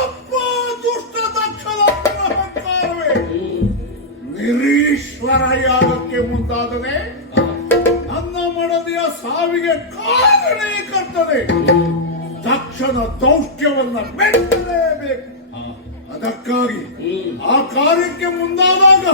ಅಪ್ಪ ದುಷ್ಟ ದಕ್ಷದ ಅಹಂಕಾರವೇ ನಿರೀಶ್ವರ ಯಾಗಕ್ಕೆ ಮುಂದಾದರೆ ನನ್ನ ಮಡದಿಯ ಸಾವಿಗೆ ಕಾರಣೀಕರ್ತದೆ. ದಕ್ಷನ ದೌಷ್ಟ್ಯವನ್ನ ಮೆಚ್ಚಲೇಬೇಕು. ಅದಕ್ಕಾಗಿ ಆ ಕಾರ್ಯಕ್ಕೆ ಮುಂದಾದಾಗ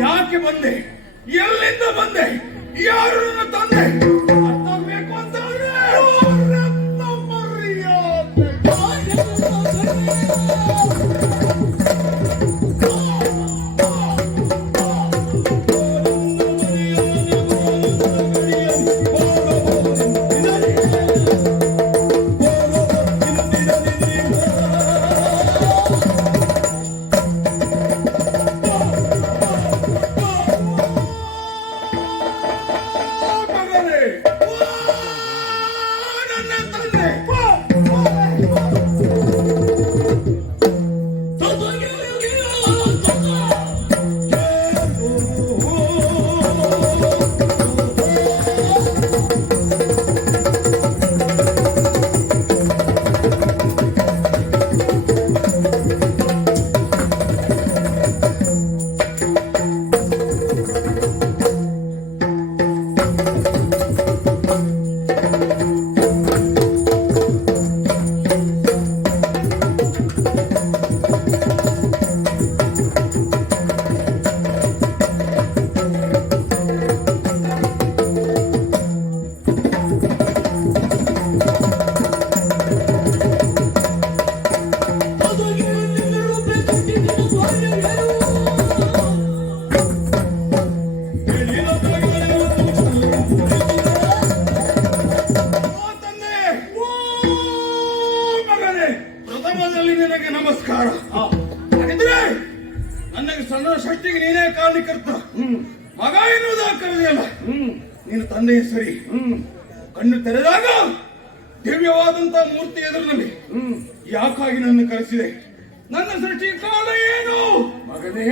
ಯಾಕೆ ಬಂದೆ, ಎಲ್ಲಿಂದ ಬಂದೆ, ಯಾರು ನನ್ನ ತಂದೆ ಅರ್ಥಬೇಕು ಅಂತ ನಮಸ್ಕಾರ. ಹಾಗಿದ್ರೆ ನನಗೆ ಸಣ್ಣ ಷಷ್ಟಿಗೆ ನೀನೇ ಕಾರಣಕರ್ತ. ಮಗ ಎನ್ನುವುದು ಕರೆದಿಲ್ಲ, ನೀನು ತಂದೆಯ ಸರಿ. ಕಣ್ಣು ತೆರೆದಾಗ ದಿವ್ಯವಾದಂತ ಮೂರ್ತಿ ಎದುರಿನಲ್ಲಿ ಯಾಕಾಗಿ ನನ್ನ ಕರೆಸಿದೆ? ನನ್ನ ಸೃಷ್ಟಿ ಕಾಲ ಏನು ಮಗನೇ?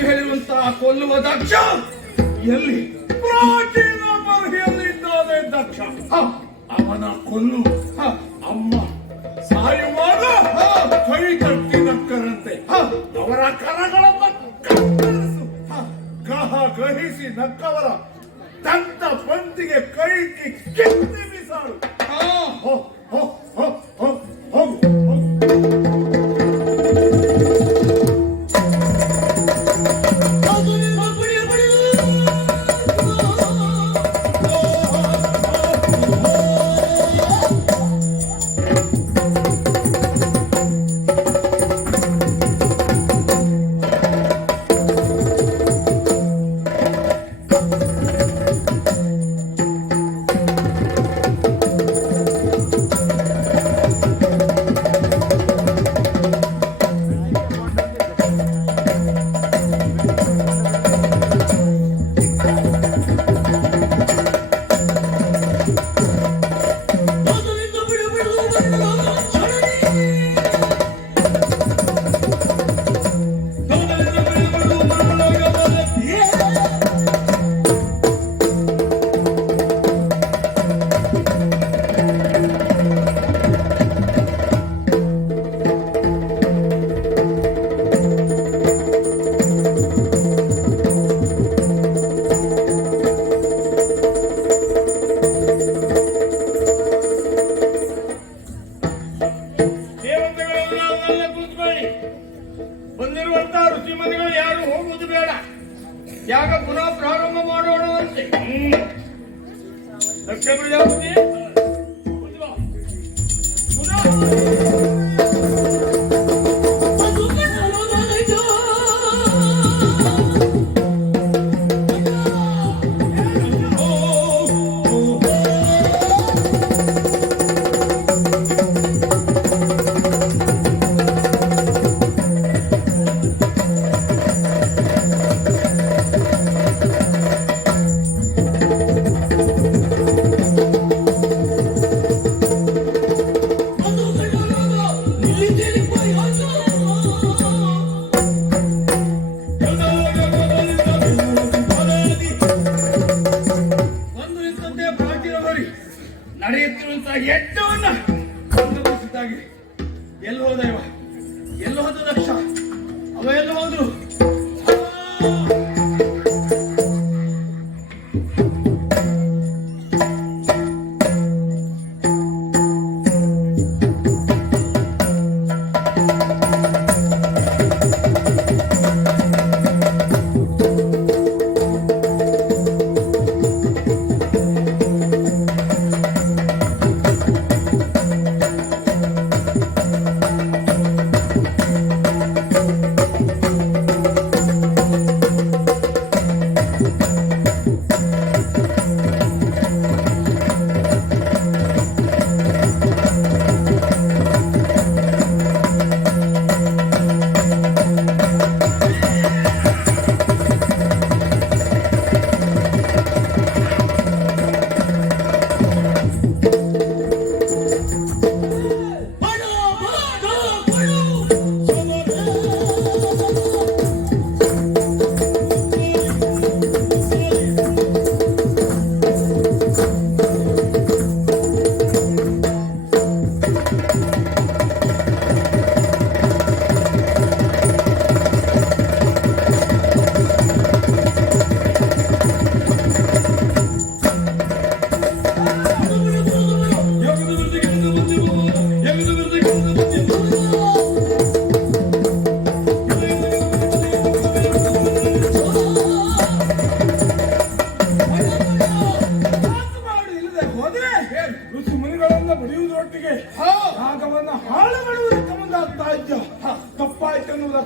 ನೀನು ಹೇಳಿರುವಂತಹ ಕೊಲ್ಲುವ ದಕ್ಷ ಎಲ್ಲಿ? ಪ್ರಾಚೀನ ಬರೆಯಲ್ಲಿದ್ದಾನೆ ದಕ್ಷ. ಅವನ ಕೊಲ್ಲು. ಅಮ್ಮ ಸಾಯುವಾಗ ಕೈ ತಟ್ಟಿ ನಕ್ಕರಂತೆ. ಅವರ ಕರಗಳನ್ನು ಕತ್ತರಿಸು. ಗಹ ಗಹಿಸಿ ನಕ್ಕವರ ದಂತ ಪಂಕ್ತಿಗೆ ಕೈ ಕಿತ್ತಿ ಬಿಸಾಡು. ಹೋಗು. ಬಂದಿರುವಂತಹ ಋಷಿಮನಿಗಳು ಯಾರು ಹೋಗುವುದು ಬೇಡ. ಯಾಗ ಪುನಃ ಪ್ರಾರಂಭ ಮಾಡೋಣವಂತೆ. ದಕ್ಷ ಪ್ರಜಾಪತಿ ನಡೆಯುತ್ತಿರುವಂತಹ ಯಜ್ಞವನ್ನ ಕಂಡುಬಿಸಿದ್ದಾಗಿದೆ. ಎಲ್ಲಿ ಹೋದ ಇವ? ಎಲ್ಲಿ ಹೋದ ದಕ್ಷ? ಅವ ಎಲ್ಲಿ ಹೋದ್ರು?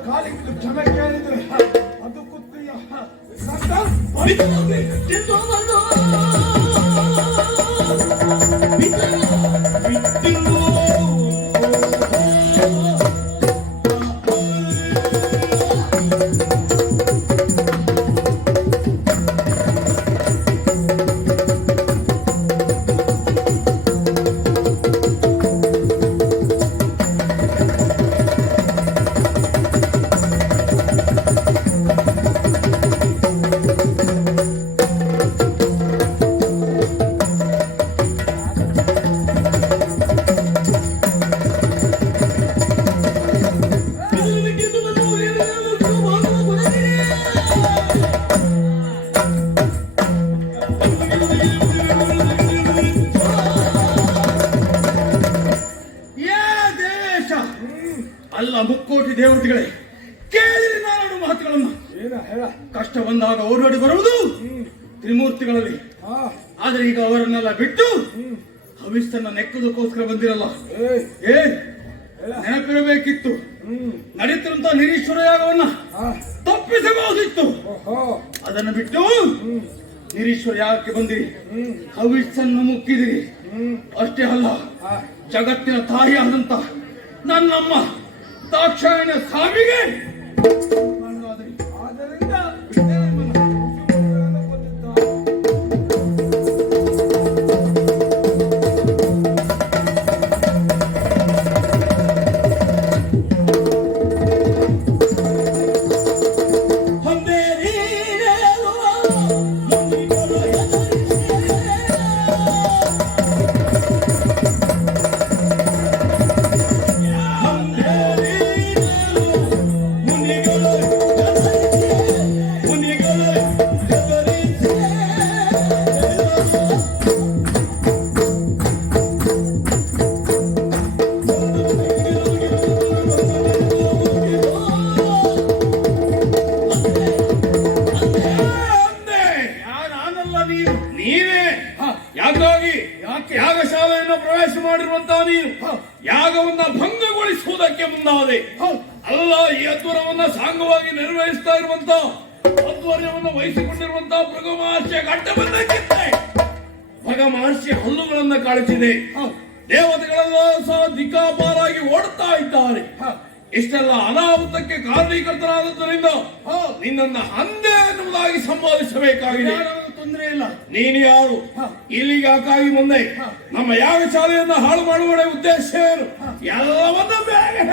ಕಾಲಿಗೆ ಕ್ಷಮೆ ಕೇಳಿದ್ರೆ ಅದು ಕುತ್ತಿಯ ಕಷ್ಟ ಬಂದಾಗ ಓಡೋಡಿ ಬರುವುದು ತ್ರಿಮೂರ್ತಿಗಳಲ್ಲಿ. ಆದ್ರೆ ಈಗ ಅವರನ್ನೆಲ್ಲ ಬಿಟ್ಟು ಹವಿಸ್ತನ್ನ ನೆಕ್ಕುವುದಕ್ಕೋಸ್ಕರ ಬಂದಿರಲ್ಲ. ಏ ನೆನಪಿರಬೇಕಿತ್ತು, ನಡೀತಿರುವಂತ ನಿರೀಶ್ವರ ಯಾಗವನ್ನ ತಪ್ಪಿಸಬಹುದಿತ್ತು. ಅದನ್ನು ಬಿಟ್ಟು ನಿರೀಶ್ವರ ಯಾಗಕ್ಕೆ ಬಂದಿರಿ, ಹವಿಸ್ಸನ್ನು ಮುಕ್ಕಿದಿರಿ. ಅಷ್ಟೇ ಅಲ್ಲ, ಜಗತ್ತಿನ ತಾಯಿಯಾದಂತ ನನ್ನಮ್ಮ ದಾಕ್ಷಾಯಣ ಸಾವಿಗೆ ಯಾಗಶಾಲೆಯನ್ನು ಪ್ರವೇಶ ಮಾಡಿರುವಂತಹ ನೀನು ಯಾಗವನ್ನ ಭಂಗಗೊಳಿಸುವುದಕ್ಕೆ ಮುಂದಾದೆ. ಅಲ್ಲ, ಈ ಅಧ್ವರವನ್ನ ಸಾಂಗವಾಗಿ ನಿರ್ವಹಿಸ್ತಾ ಇರುವಂತಹ ಅಧ್ವರ್ಯವನ್ನು ವಹಿಸಿಕೊಂಡಿರುವಂತಹ ಭೃಗು ಮಹರ್ಷಿಯ ಗಡ್ಡ ಬಂದಕ್ಕಿಂತ ಭಗ ಮಹರ್ಷಿ ಹಲ್ಲುಗಳನ್ನ ಕಾಣಿಸಿದೆ. ದೇವತೆಗಳೆಲ್ಲ ಸಹ ದಿಕ್ಕಾಪಾರಾಗಿ ಓಡುತ್ತಾ ಇದ್ದಾರೆ. ಇಷ್ಟೆಲ್ಲ ಅನಾಹುತಕ್ಕೆ ಕಾರಣೀಕರ್ತರಾದದ್ದರಿಂದ ನಿನ್ನನ್ನ ಹಂದೆ ಎನ್ನುವುದಾಗಿ ಸಂಬೋಧಿಸಬೇಕಾಗಿದೆ. ತೊಂದರೆ ಇಲ್ಲ. ನೀನು ಯಾರು, ಇಲ್ಲಿಗೆ ಯಾಕಾಗಿ ಮುಂದೆ ನಮ್ಮ ಯಾಗಶಾಲೆಯನ್ನು ಹಾಳು ಮಾಡುವ ಉದ್ದೇಶ ಏನು ಎಲ್ಲವನ್ನ ಬೇಗ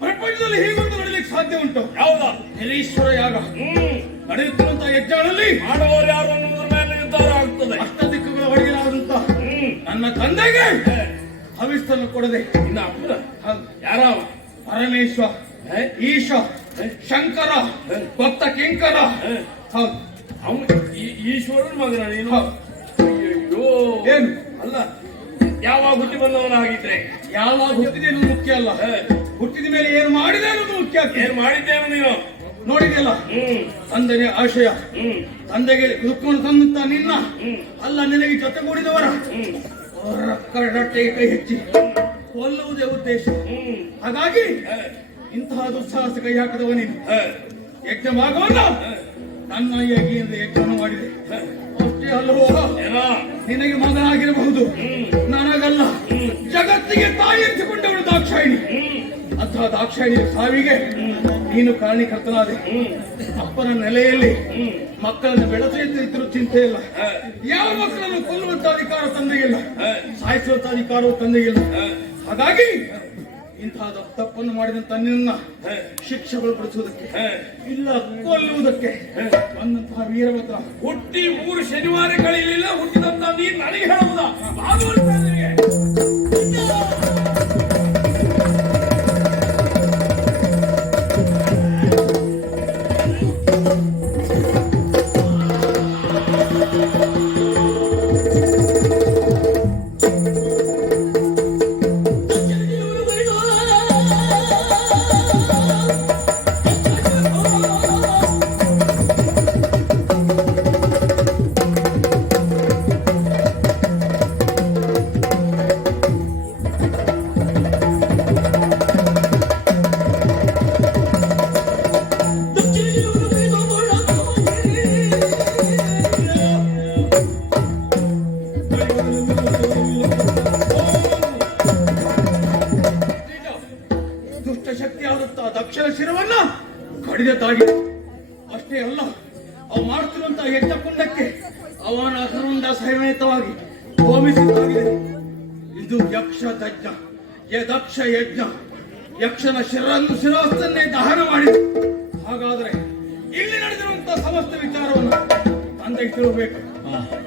ಪ್ರಪಂಚದಲ್ಲಿ ಹೀಗೊಂದು ನಡೀಲಿಕ್ಕೆ ಸಾಧ್ಯ ಉಂಟು? ಯಾವ್ದ? ನಿರೀಶ್ವರ ಯಾಗ ನಡೆಯುತ್ತಿರುವಂತಹ ಯಜ್ಞಗಳಲ್ಲಿ ಮಾಡುವವರು ಯಾರು ಅನ್ನುವುದರ ಮೇಲೆ ನಿರ್ಧಾರ ಆಗ್ತದೆ. ಅಷ್ಟ ದಿಕ್ಕುಗಳ ಒಳಗಿನಾದಂತ ನನ್ನ ತಂದೆಗೆ ಹವಿಸ್ತನ್ನು ಕೊಡದೆ ಇನ್ನ ಯಾರ ಪರಮೇಶ್ವರ, ಈಶ, ಶಂಕರ, ಭಕ್ತ ಕಿಂಕರ. ಈಶ್ವರನ ಮಗನ ನೀನು? ಅಯ್ಯೋ, ಏನು ಅಲ್ಲ, ಯಾವಾಗ ಹುಟ್ಟಿ ಬಂದವನಾಗಿದ್ರೆ ಯಾವಾಗ ಹುಟ್ಟಿದೇನು ಮುಖ್ಯ ಅಲ್ಲ, ಹುಟ್ಟಿದ ಮೇಲೆ ಏನು ಮಾಡಿದೆ ಅನ್ನೋದು ಮುಖ್ಯ. ಏನು ಮಾಡಿದ್ದೇನು ನೀನು ನೋಡಿದೆಯಲ್ಲ. ತಂದೆಗೆ ಆಶಯ, ತಂದೆಗೆ ದುಃಖವನ್ನು ತಂದಂತ ನಿನ್ನ ಅಲ್ಲ, ನಿನಗೆ ಜೊತೆಗೂಡಿದವರ ಕರಡಟ್ಟೆಗೆ ಕೈ ಹೆಚ್ಚಿ ಕೊಲ್ಲುವುದೇ ಉದ್ದೇಶ. ಹಾಗಾಗಿ ಇಂತಹ ದುಸ್ಸಾಹಸ ಕೈ ಹಾಕಿದವ ನೀನು. ಯಜ್ಞ ಭಾಗವನ್ನ ನನ್ನ ಯಜ್ಞೆಯಿಂದ ಯಜ್ಞವನ್ನು ಮಾಡಿದೆ. ಅಷ್ಟೇ ಅಲ್ಲವೋ, ನಿನಗೆ ಮಗನಾಗಿರಬಹುದು, ನನಗಲ್ಲ. ಜಗತ್ತಿಗೆ ತಾಯಿ ಎನಿಸಿಕೊಂಡವಳು ದಾಕ್ಷಾಯಿಣಿ. ಅಂತಹ ದಾಕ್ಷಾಯಿಣಿಯ ಸಾವಿಗೆ ನೀನು ಕಾರಣೀಕರ್ತನಾದೆ. ಅಪ್ಪನ ನೆಲೆಯಲ್ಲಿ ಮಕ್ಕಳನ್ನು ಬೆಳೆಸುತ್ತಿರುವ ಚಿಂತೆ ಇಲ್ಲ. ಯಾವ ಮಕ್ಕಳನ್ನು ಕೊಲ್ಲುವಂತ ಅಧಿಕಾರ ತಂದೆಗಿಲ್ಲ, ಸಾಯಿಸುವಂತ ಅಧಿಕಾರವು ತಂದೆಗಿಲ್ಲ. ಹಾಗಾಗಿ ಇಂತಹ ತಪ್ಪನ್ನು ಮಾಡಿದಂತ ನಿನ್ನ ಶಿಕ್ಷೆಗಳು ಪಡಿಸುವುದಕ್ಕೆ ಇಲ್ಲ, ಕೊಲ್ಲುವುದಕ್ಕೆ ಬಂದಂತಹ ವೀರಭದ್ರ ಹುಟ್ಟಿ 3 ಶನಿವಾರ ಕಳೆಯಲಿಲ್ಲ. ಹುಟ್ಟಿದಂತ ನೀನು ನನಗೆ ಹೇಳುವುದಾ? ರಾಕ್ಷಸರ ಶಿರವನ್ನ ಕಡಿದದ್ದಾಗಿದೆ. ಅಷ್ಟೇ ಅಲ್ಲ, ಅವು ಮಾಡುತ್ತಿರುವಂತಹ ಯಜ್ಞ ಕುಂಡಕ್ಕೆ ಅವನ ಅಸರುಂಡ ಸಮೇತವಾಗಿ ಹೋಮಿಸಿದ್ದಾಗಿದೆ. ಇದು ದಕ್ಷ ಯಜ್ಞ. ಯಕ್ಷನ ಶಿರಸ್ಸನ್ನೇ ದಹನ ಮಾಡಿದೆ. ಹಾಗಾದ್ರೆ ಇಲ್ಲಿ ನಡೆದಿರುವಂತಹ ಸಮಸ್ತ ವಿಚಾರವನ್ನು ತಂದೆಗೆ ತಿಳಬೇಕು.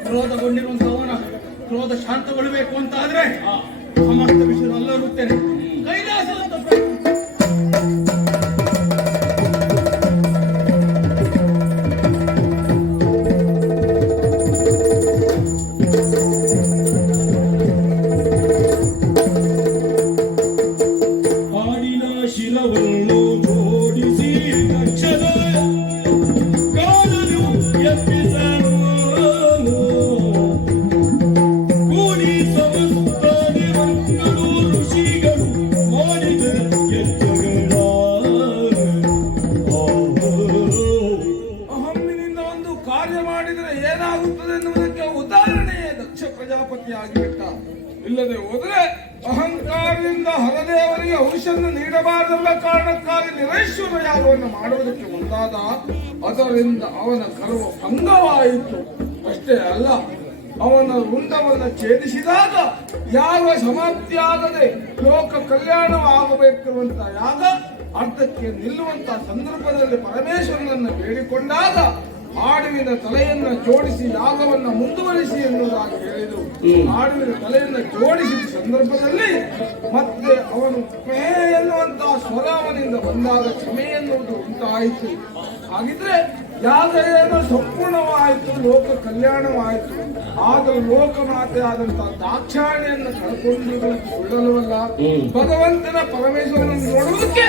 ಕ್ರೋಧಗೊಂಡಿರುವಂತವನ ಕ್ರೋಧ ಶಾಂತಗೊಳ್ಳಬೇಕು ಅಂತ ಆದ್ರೆ ಸಮಸ್ತ ವಿಷಯ ಅಲ್ಲರುತ್ತೇನೆ. ಕೈಲಾಸದ ಇಲ್ಲದೆ ಹೋದರೆ ಅಹಂಕಾರದಿಂದ ಹರದೇವರಿಗೆ ಔಷಧ ನೀಡಬಾರದೆಂಬ ಕಾರಣಕ್ಕಾಗಿ ನಿರೇಶ್ವರ ಯಾಗವನ್ನು ಮಾಡುವುದಕ್ಕೆ ಮುಂದಾದ. ಅದರಿಂದ ಅವನ ಗರ್ವ ಭಂಗವಾಯಿತು. ಅಷ್ಟೇ ಅಲ್ಲ, ಅವನ ರುಂಡವನ್ನು ಛೇದಿಸಿದಾಗ ಯಾಗ ಸಮಾಪ್ತಿಯಾಗದೆ ಲೋಕ ಕಲ್ಯಾಣವಾಗಬೇಕಿರುವಂತ ಯಾಗ ಅರ್ಧಕ್ಕೆ ನಿಲ್ಲುವಂತಹ ಸಂದರ್ಭದಲ್ಲಿ ಪರಮೇಶ್ವರನನ್ನು ಬೇಡಿಕೊಂಡಾಗ ಆಡುವಿನ ತಲೆಯನ್ನ ಜೋಡಿಸಿ ಯಾಗವನ್ನ ಮುಂದುವರಿಸಿ ಎನ್ನುವುದಾಗಿ ಹೇಳಿದರು. ಆಡುವಿನ ತಲೆಯನ್ನ ಜೋಡಿಸಿದ ಸಂದರ್ಭದಲ್ಲಿ ಮತ್ತೆ ಅವನು ಕ್ಷಮೆ ಎನ್ನುವಂತಹ ಸ್ವರ ಅವನಿಂದ ಬಂದಾಗ ಕ್ಷಮೆ ಎನ್ನುವುದು ಉಂಟಾಯಿತು. ಹಾಗಿದ್ರೆ ಯಾಗ ಏನೋ ಸಂಪೂರ್ಣವಾಯಿತು, ಲೋಕ ಕಲ್ಯಾಣವಾಯಿತು. ಆದರೂ ಲೋಕಮಾತೆ ಆದಂತಹ ದಾಕ್ಷಾಣಿಯನ್ನು ಕಳ್ಕೊಂಡು ಕೊಳ್ಳಲವಲ್ಲ, ಭಗವಂತನ ಪರಮೇಶ್ವರನನ್ನು ನೋಡುವುದಕ್ಕೆ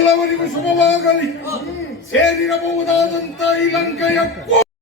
ಎಲ್ಲವರಿಗೂ ಶುಭವಾಗಲಿ. ಸೇರಿರಬಹುದಾದಂತ ಈ ಲಂಕೆಯ